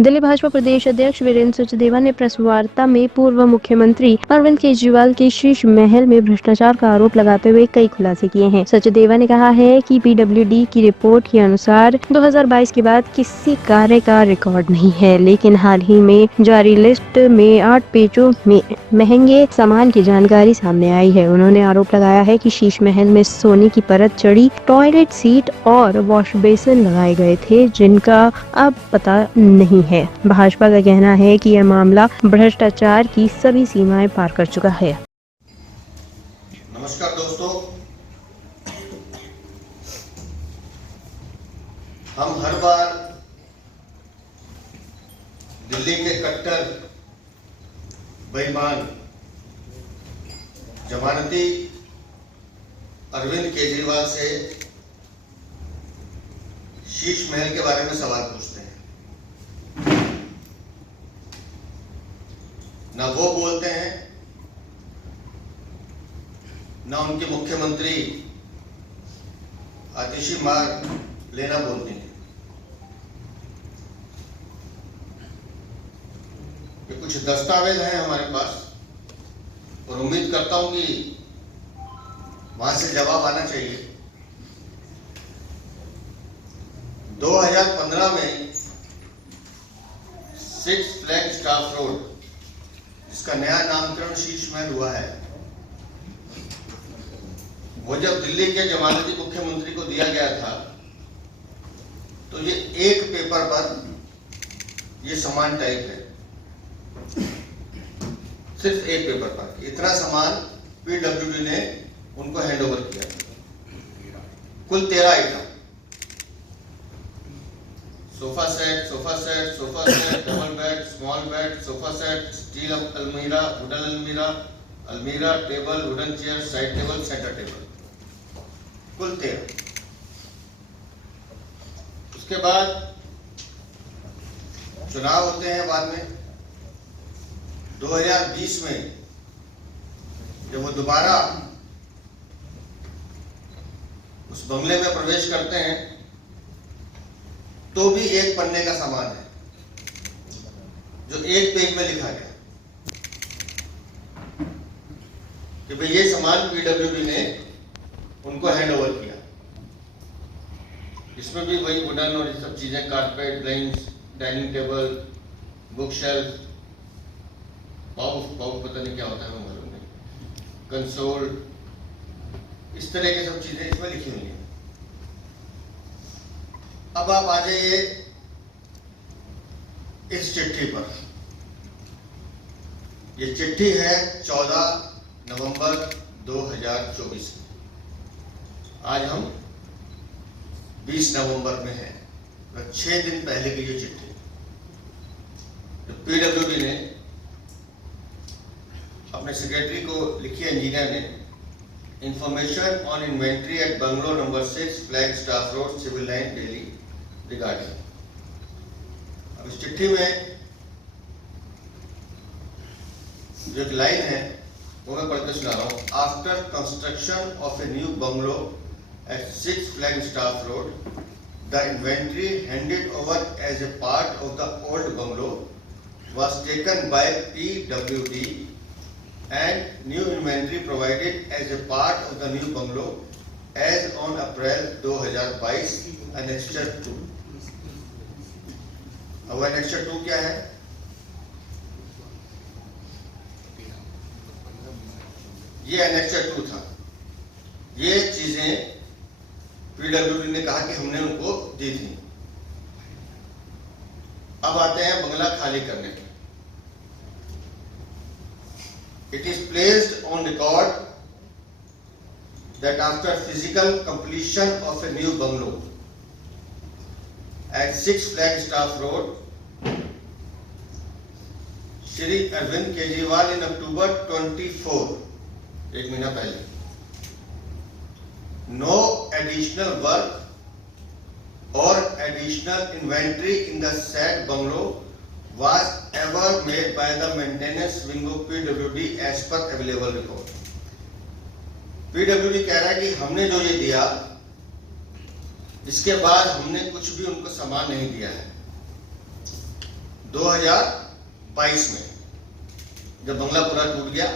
दिल्ली भाजपा प्रदेश अध्यक्ष वीरेंद्र सचदेवा ने प्रेस वार्ता में पूर्व मुख्यमंत्री अरविंद केजरीवाल के शीश महल में भ्रष्टाचार का आरोप लगाते हुए कई खुलासे किए हैं। सचदेवा ने कहा है कि पीडब्ल्यूडी की रिपोर्ट के अनुसार 2022 के बाद किसी कार्य का रिकॉर्ड नहीं है, लेकिन हाल ही में जारी लिस्ट में 8 पेजों में महंगे सामान की जानकारी सामने आई है। उन्होंने आरोप लगाया है कि शीश महल में सोने की परत चढ़ी, टॉयलेट सीट और वॉश बेसिन लगाए गए थे, जिनका अब पता नहीं है। भाजपा का कहना है कि यह मामला भ्रष्टाचार की सभी सीमाएं पार कर चुका है। नमस्कार दोस्तों, हम हर बार दिल्ली के कट्टर बेईमान जमानती अरविंद केजरीवाल से शीश महल के बारे में सवाल पूछते हैं। ना वो बोलते हैं, ना उनके मुख्यमंत्री आतिशी मार लेना बोलते हैं। ये कुछ दस्तावेज हैं हमारे पास और उम्मीद करता हूं कि वहां से जवाब आना चाहिए। 2015 में 6 फ्लैग स्टाफ रोड, जिसका नया नामकरण शीश महल हुआ है, वो जब दिल्ली के जमानती मुख्यमंत्री को दिया गया था तो ये एक पेपर पर ये सामान टाइप है, सिर्फ एक पेपर पर इतना सामान पीडब्ल्यूडी ने उनको हैंडओवर किया। कुल 13 item, sofa set, double bed, small bed, sofa set, steel अलमीरा, वुडन अलमीरा, table, wooden chair, side table, centre table, कुल 13। उसके बाद चुनाव होते हैं बाद में। 2020 में जब वो दोबारा उस बंगले में प्रवेश करते हैं तो भी एक पन्ने का सामान है जो एक पेज में लिखा गया कि भाई ये सामान पीडब्ल्यूडी ने उनको हैंडओवर किया। इसमें भी वही वुडन और ये सब चीजें, carpet, bench, dining table, book shelf, pouch पता नहीं क्या होता है, मालूम नहीं, कंसोल, इस तरह की सब चीजें इसमें लिखी हुई हैं। अब आप आ जाइए इस चिट्ठी पर। ये चिट्ठी है 14 नवंबर 2024 की। आज हम 20 नवंबर में हैं, 6 दिन पहले की ये चिट्ठी तो पीडब्ल्यूडी ने अपने सेक्रेटरी को लिखी, इंजीनियर ने। Information on inventory at bungalow number 6 flag staff road, civil line, Delhi regarding. अब इस चिट्ठी में जो एक लाइन है वो मैं पढ़ के सुना रहा हूं। After construction of a new bungalow at 6 flag staff road, the inventory handed over as a part of the old bungalow was taken by PWD and new inventory provided as a part of the new bungalow as on April 2022, Annexure 2। अब Annexure 2 क्या है? ये Annexure 2 था। ये चीजें PWD ने कहा कि हमने उनको दी थी। अब आते हैं बंगला खाली करने पे। It is placed on record that after physical completion of a new bungalow at 6 Flagstaff Road, Shri Arvind Kejriwal in October 24, एक महीना पहले, no additional work or additional inventory in the said bungalow was ever made by the maintenance wing of PWD as per available record। PWD कह रहा है कि हमने जो ये दिया इसके बाद हमने कुछ भी उनको सामान नहीं दिया है। 2022 में जब बंगला पूरा टूट गया,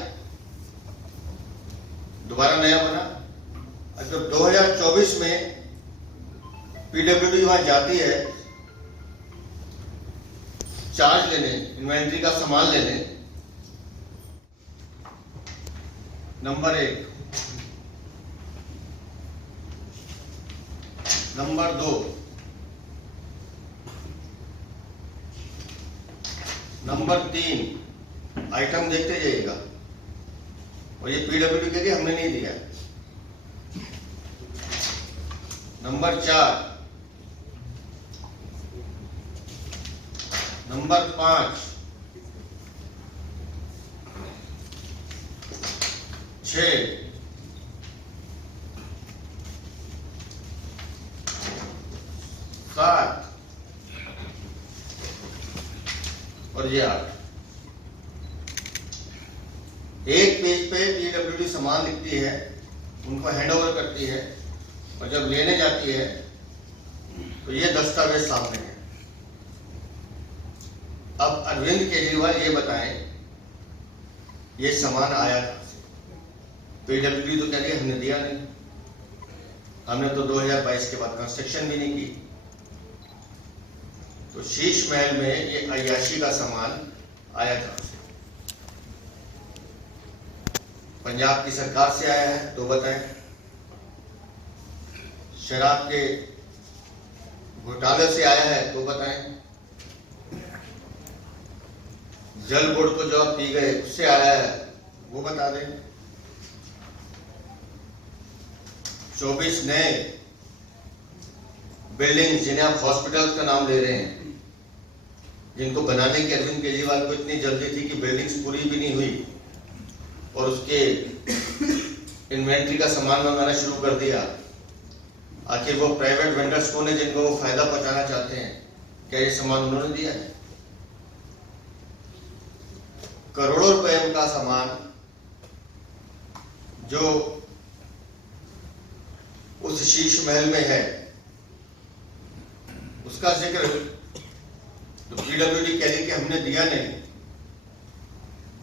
दोबारा नया बना। और जब 2024 में पीडब्ल्यूडी वहां जाती है चार्ज लेने, इन्वेंट्री का सामान लेने, नंबर 1, नंबर 2, नंबर 3 आइटम देखते जाइएगा, और ये पीडब्ल्यूडी के लिए हमने नहीं दिया। नंबर 4, नंबर 5, 6, 7 और ये 8। एक पेज पे पीडब्ल्यूडी सामान लिखती है, उनको हैंडओवर करती है, और जब लेने जाती है तो ये दस्तावेज सामने है। अब अरविंद केजरीवाल ये बताएं, ये सामान आया कहां से? पीडब्ल्यूडी तो कह रही है हमने दिया नहीं, हमने तो 2022 के बाद कंस्ट्रक्शन भी नहीं की। तो शीश महल में ये अय्याशी का सामान आया कहां से? पंजाब की सरकार से आया है तो बताएं, शराब के घोटाले से आया है तो बताएं, जल बोर्ड को जवाब दी गए उससे आया है वो बता दें। 24 नए बिल्डिंग जिन्हें आप हॉस्पिटल का नाम ले रहे हैं, जिनको बनाने की अरविंद केजरीवाल को इतनी जल्दी थी कि बिल्डिंग्स पूरी भी नहीं हुई और उसके इन्वेंट्री का सामान मंगाना शुरू कर दिया। आखिर वो प्राइवेट वेंडर्स कौन है जिनको वो फायदा पहुंचाना चाहते हैं? क्या ये सामान उन्होंने दिया है? करोड़ों रुपए का सामान जो उस शीश महल में है, उसका जिक्र तो पीडब्ल्यूडी कह रही कि हमने दिया नहीं,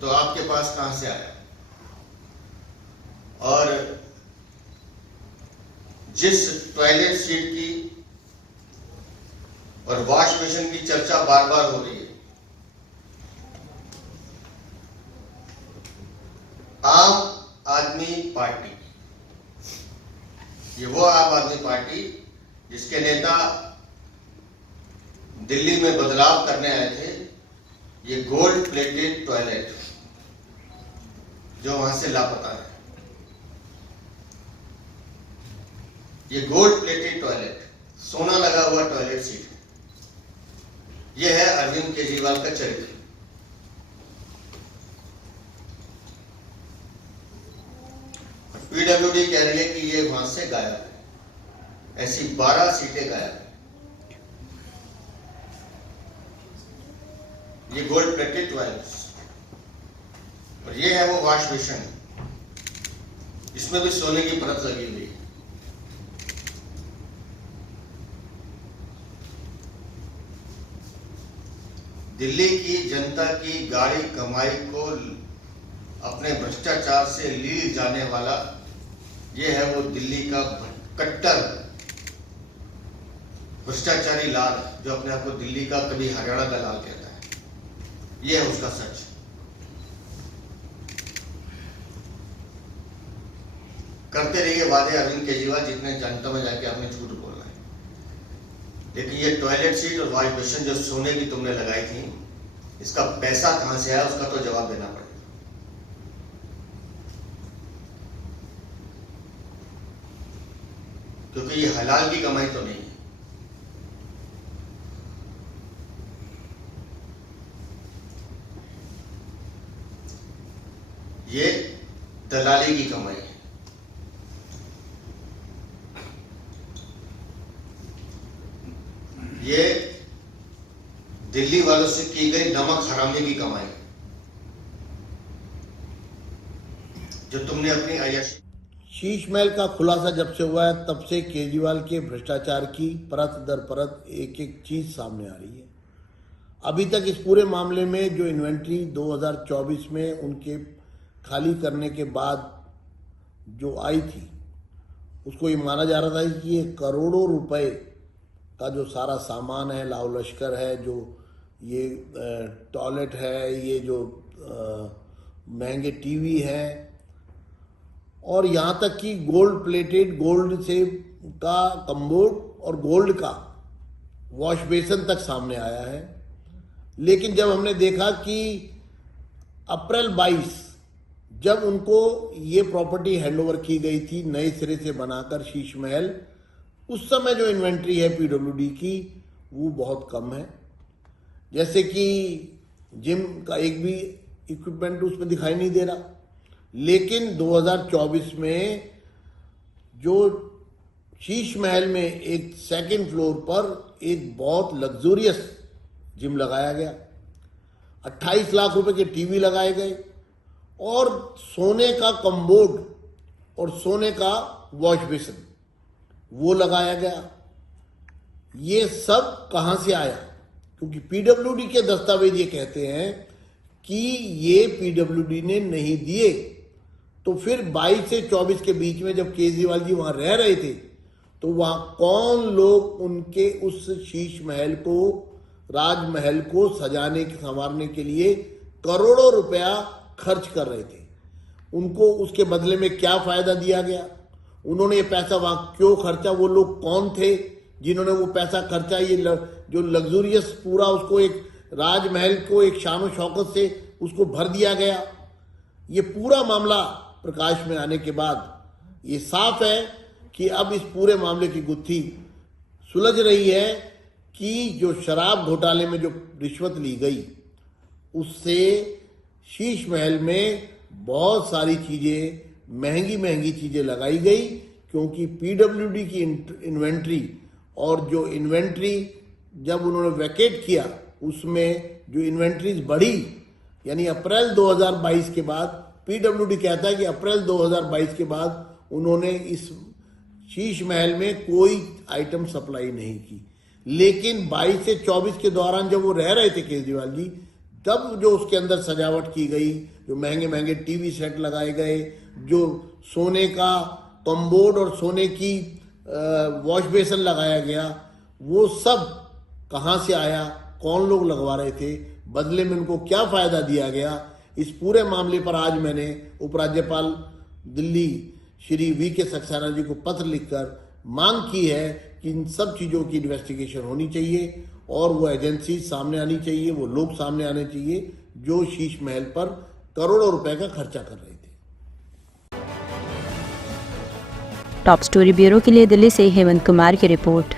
तो आपके पास कहां से आया? और जिस टॉयलेट सीट की और वॉश बेसिन की चर्चा बार बार हो रही है, आम आदमी पार्टी, ये वो आम आदमी पार्टी जिसके नेता दिल्ली में बदलाव करने आए थे, ये गोल्ड प्लेटेड टॉयलेट जो वहां से लापता है, ये गोल्ड प्लेटेड टॉयलेट, सोना लगा हुआ टॉयलेट सीट है, ये है अरविंद केजरीवाल का चरित्र। पीडब्ल्यूडी कह रही है कि ये वहां से गायब है, ऐसी 12 सीटें गायब है। ये गोल्ड प्लेटेड टॉयलेट्स, और ये है वो वॉश बेसिन, इसमें भी सोने की परत लगी हुई है। दिल्ली की जनता की गाढ़ी कमाई को अपने भ्रष्टाचार से लील जाने वाला ये है वो दिल्ली का कट्टर भ्रष्टाचारी लाल, जो अपने आप को दिल्ली का, कभी हरियाणा का लाल कहता है। ये है उसका सच। करते रहिए वादे अरविंद केजरीवाल, जितने जनता में जाके आपने झूठ बोलना है, लेकिन ये टॉयलेट सीट और वॉश बेसिन जो सोने की तुमने लगाई थी, इसका पैसा कहां से आया उसका तो जवाब देना पड़ेगा। क्योंकि ये हलाल की कमाई तो नहीं है। ये दलाली की कमाई है। ये दिल्ली वालों से की गई नमक हरामी की कमाई, जो तुमने अपनी अय्याशी। शीश महल का खुलासा जब से हुआ है तब से केजरीवाल के भ्रष्टाचार की परत दर परत एक एक चीज सामने आ रही है। अभी तक इस पूरे मामले में जो इन्वेंट्री 2024 में उनके खाली करने के बाद जो आई थी, उसको ये माना जा रहा था कि ये करोड़ों रुपए का जो सारा सामान है, लाव लश्कर है, जो ये टॉयलेट है, ये जो महंगे टीवी हैं, और यहाँ तक कि गोल्ड प्लेटेड, गोल्ड से का कम्बोर्ड और गोल्ड का वॉश बेसन तक सामने आया है। लेकिन जब हमने देखा कि अप्रैल 22 जब उनको ये प्रॉपर्टी हैंडओवर की गई थी नए सिरे से बनाकर शीश महल, उस समय जो इन्वेंट्री है पीडब्ल्यूडी की वो बहुत कम है। जैसे कि जिम का एक भी इक्विपमेंट उसमें दिखाई नहीं दे रहा। लेकिन 2024 में जो शीश महल में एक सेकंड फ्लोर पर एक बहुत लग्जूरियस जिम लगाया गया, 28 लाख रुपए के टीवी लगाए गए और सोने का कम्बोर्ड और सोने का वॉश बेसिन वो लगाया गया। ये सब कहाँ से आया? क्योंकि पीडब्ल्यूडी के दस्तावेज ये कहते हैं कि ये पीडब्ल्यूडी ने नहीं दिए। तो फिर 22 से 24 के बीच में जब केजरीवाल जी वहां रह रहे थे तो वहां कौन लोग उनके उस शीश महल को, राजमहल को सजाने संवारने के लिए करोड़ों रुपया खर्च कर रहे थे? उनको उसके बदले में क्या फायदा दिया गया? उन्होंने ये पैसा वहां क्यों खर्चा? वो लोग कौन थे जिन्होंने वो पैसा खर्चा? ये जो लग्जूरियस पूरा उसको एक राजमहल को एक शान शौकत से उसको भर दिया गया। ये पूरा मामला प्रकाश में आने के बाद ये साफ है कि अब इस पूरे मामले की गुत्थी सुलझ रही है कि जो शराब घोटाले में जो रिश्वत ली गई उससे शीश महल में बहुत सारी चीजें, महंगी महंगी चीजें लगाई गई, क्योंकि पीडब्ल्यूडी की इन्वेंट्री और जो इन्वेंट्री जब उन्होंने वैकेट किया उसमें जो इन्वेंट्रीज बढ़ी, यानी अप्रैल 2022 के बाद पीडब्ल्यूडी कहता है कि अप्रैल 2022 के बाद उन्होंने इस शीश महल में कोई आइटम सप्लाई नहीं की। लेकिन 22 से 24 के दौरान जब वो रह रहे थे केजरीवाल जी, तब जो उसके अंदर सजावट की गई, जो महंगे महंगे टीवी सेट लगाए गए, जो सोने का कम्बोर्ड और सोने की वॉश बेसन लगाया गया, वो सब कहाँ से आया? कौन लोग लगवा रहे थे? बदले में उनको क्या फायदा दिया गया? इस पूरे मामले पर आज मैंने उपराज्यपाल दिल्ली श्री वी.के. सक्सेना जी को पत्र लिखकर मांग की है कि इन सब चीज़ों की इन्वेस्टिगेशन होनी चाहिए और वो एजेंसी सामने आनी चाहिए, वो लोग सामने आने चाहिए जो शीश महल पर करोड़ों रुपए का खर्चा कर रहे थे। टॉप स्टोरी ब्यूरो के लिए दिल्ली से हेमंत कुमार की रिपोर्ट।